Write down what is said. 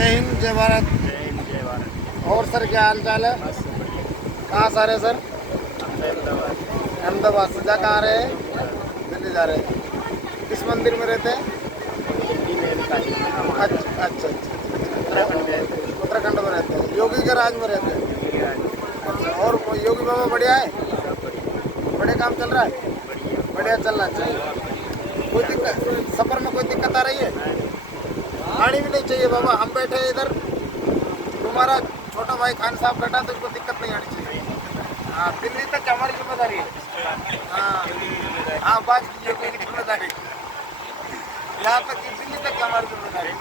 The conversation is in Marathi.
जय हिंद जय भारत। जय हिंद जय भारत। और सर क्या हाल चाल है? बस बढ़िया। कहाँ से आ रहे हैं सर? अहमदाबाद। अहमदाबाद से जा कहाँ रहे हैं? दिल्ली जा रहे हैं। किस मंदिर में रहते हैं? दिल्ली में काशी में ना वहाँ अच्छा अच्छा अच्छा। उत्तराखंड में रहते हैं। उत्तराखंड में रहते हैं, योगी के राज में रहते हैं। योगी राज। अच्छा, और वो योगी बाबा बढ़िया है? सब बढ़िया। बढ़िया काम चल रहा है? बढ़िया। बढ़िया चलना चाहिए। कोई दिक्कत सफर में कोई दिक्कत आ रही है? आनी भी नहीं चाहिए बाबा, हम बैठे हैं इधर, तुम्हारा छोटा भाई खान साहब बैठा तो उसको दिक्कत नहीं आनी चाहिए। हाँ, दिल्ली तक हमारी जिम्मेदारी है। हाँ हाँ, बात की कोई जिम्मेदारी यहाँ तक कि दिल्ली तक हमारी जिम्मेदारी है।